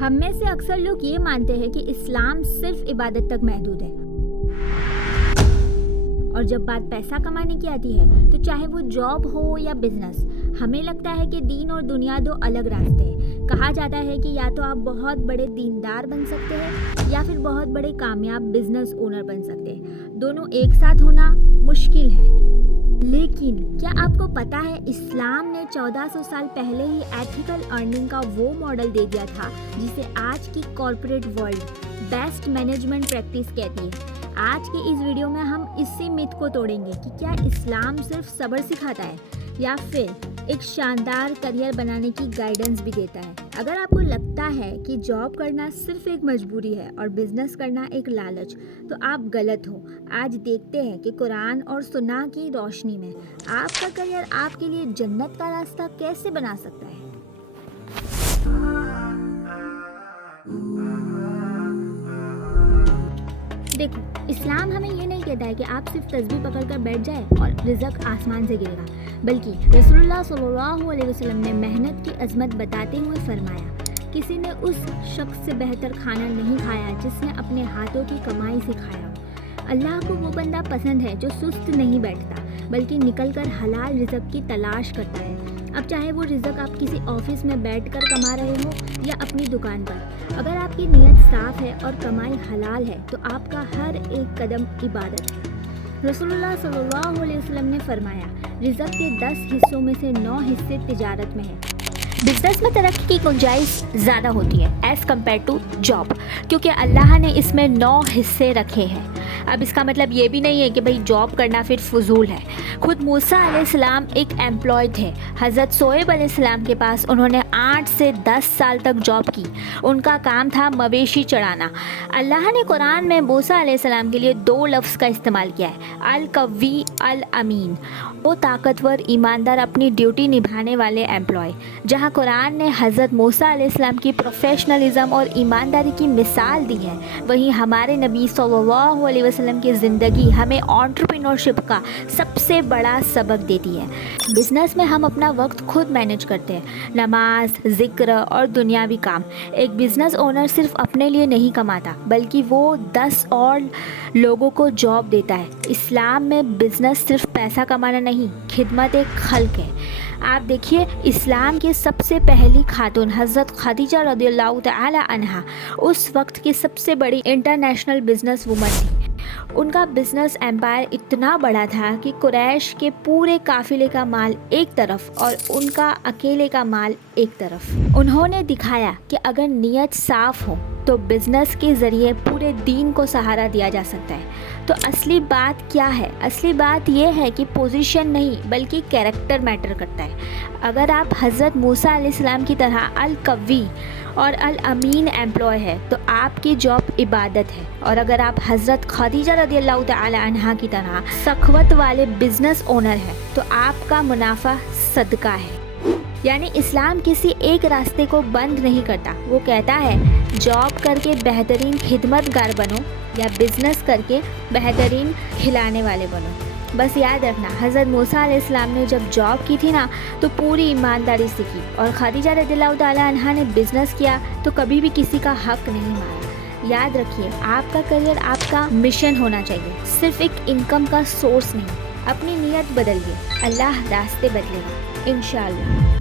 ہم میں سے اکثر لوگ یہ مانتے ہیں کہ اسلام صرف عبادت تک محدود ہے، اور جب بات پیسہ کمانے کی آتی ہے تو چاہے وہ جاب ہو یا بزنس، ہمیں لگتا ہے کہ دین اور دنیا دو الگ راستے ہیں۔ کہا جاتا ہے کہ یا تو آپ بہت بڑے دیندار بن سکتے ہیں یا پھر بہت بڑے کامیاب بزنس اونر بن سکتے ہیں، دونوں ایک ساتھ ہونا مشکل ہے۔ لیکن کیا آپ کو پتا ہے اسلام نے 1400 سال پہلے ہی ایتھیکل ارننگ کا وہ ماڈل دے دیا تھا جسے آج کی corporate world best management practice کہتی ہے۔ آج کی اس ویڈیو میں ہم اسی میتھ کو توڑیں گے کہ کیا اسلام صرف صبر سکھاتا ہے یا پھر ایک شاندار کریئر بنانے کی گائیڈنس بھی دیتا ہے۔ اگر آپ کو لگتا ہے کہ جاب کرنا صرف ایک مجبوری ہے اور بزنس کرنا ایک لالچ، تو آپ غلط ہو۔ آج دیکھتے ہیں کہ قرآن اور سنت کی روشنی میں آپ کا کریئر آپ کے لیے جنت کا راستہ کیسے بنا سکتا ہے۔ دیکھو، اسلام ہمیں یہ نہیں کہتا ہے کہ آپ صرف تسبیح پکڑ کر بیٹھ جائیں اور رزق آسمان سے گرے گا، بلکہ رسول اللہ صلی اللہ علیہ وسلم نے محنت کی عظمت بتاتے ہوئے فرمایا، کسی نے اس شخص سے بہتر کھانا نہیں کھایا جس نے اپنے ہاتھوں کی کمائی سے کھایا ہو۔ اللہ کو وہ بندہ پسند ہے جو سست نہیں بیٹھتا بلکہ نکل کر حلال رزق کی تلاش کرتا ہے۔ اب چاہے وہ رزق آپ کسی آفس میں بیٹھ کر کما رہے ہو یا اپنی دکان پر، اگر آپ کی نیت صاف ہے اور کمائی حلال ہے تو آپ کا ہر ایک قدم عبادت ہے۔ رسول اللہ صلی اللہ علیہ وسلم نے فرمایا، رزق کے 10 حصوں میں سے 9 حصے تجارت میں ہیں۔ بزنس میں ترقی کی گنجائش زیادہ ہوتی ہے ایز کمپیئر ٹو جاب، کیونکہ اللہ نے اس میں 9 حصے رکھے ہیں۔ اب اس کا مطلب یہ بھی نہیں ہے کہ بھئی جاب کرنا پھر فضول ہے۔ خود موسیٰ علیہ السلام ایک ایمپلائی تھے۔ حضرت شعیب علیہ السلام کے پاس انہوں نے 8 سے 10 سال تک جاب کی۔ ان کا کام تھا مویشی چڑھانا۔ اللہ نے قرآن میں موسیٰ علیہ السلام کے لیے 2 لفظ کا استعمال کیا ہے، القوی الامین، وہ طاقتور ایماندار اپنی ڈیوٹی نبھانے والے ایمپلائی۔ جہاں قرآن نے حضرت موسیٰ علیہ السلام کی پروفیشنلزم اور ایمانداری کی مثال دی ہے، وہیں ہمارے نبی صلی اللہ علیہ وسلم کی زندگی ہمیں انٹرپرینورشپ کا سب سے بڑا سبق دیتی ہے۔ بزنس میں ہم اپنا وقت خود مینیج کرتے ہیں، نماز، ذکر اور دنیاوی کام۔ ایک بزنس اونر صرف اپنے لیے نہیں کماتا بلکہ وہ 10 اور لوگوں کو جاب دیتا ہے۔ اسلام میں بزنس صرف پیسہ کمانا نہیں، خدمت خلق ہے۔ آپ دیکھیے، اسلام کی سب سے پہلی خاتون حضرت خدیجہ رضی اللہ تعالی عنہا اس وقت کی سب سے بڑی انٹرنیشنل بزنس وومن تھی۔ ان کا بزنس ایمپائر اتنا بڑا تھا کہ قریش کے پورے قافلے کا مال ایک طرف اور ان کا اکیلے کا مال ایک طرف۔ انہوں نے دکھایا کہ اگر نیت صاف ہو تو بزنس کے ذریعے پورے دین کو سہارا دیا جا سکتا ہے۔ تو اصلی بات کیا ہے؟ اصلی بات یہ ہے کہ پوزیشن نہیں بلکہ کیریکٹر میٹر کرتا ہے۔ اگر آپ حضرت موسیٰ علیہ السلام کی طرح القوی اور الامین ایمپلائی ہے تو آپ کی جاب عبادت ہے، اور اگر آپ حضرت خدیجہ رضی اللہ تعالی عنہا کی طرح سخاوت والے بزنس اونر ہے تو آپ کا منافع صدقہ ہے۔ یعنی اسلام کسی ایک راستے کو بند نہیں کرتا، وہ کہتا ہے جاب کر کے بہترین خدمت گار بنو یا بزنس کر کے بہترین کھلانے والے بنو۔ بس یاد رکھنا، حضرت موسیٰ علیہ السلام نے جب جاب کی تھی نا تو پوری ایمانداری سے کی، اور خدیجہ رضی اللہ تعالی عنہا نے بزنس کیا تو کبھی بھی کسی کا حق نہیں مارا۔ یاد رکھیے، آپ کا کریئر آپ کا مشن ہونا چاہیے، صرف ایک انکم کا سورس نہیں۔ اپنی نیت بدلیے، اللہ راستے بدلے گا انشاءاللہ۔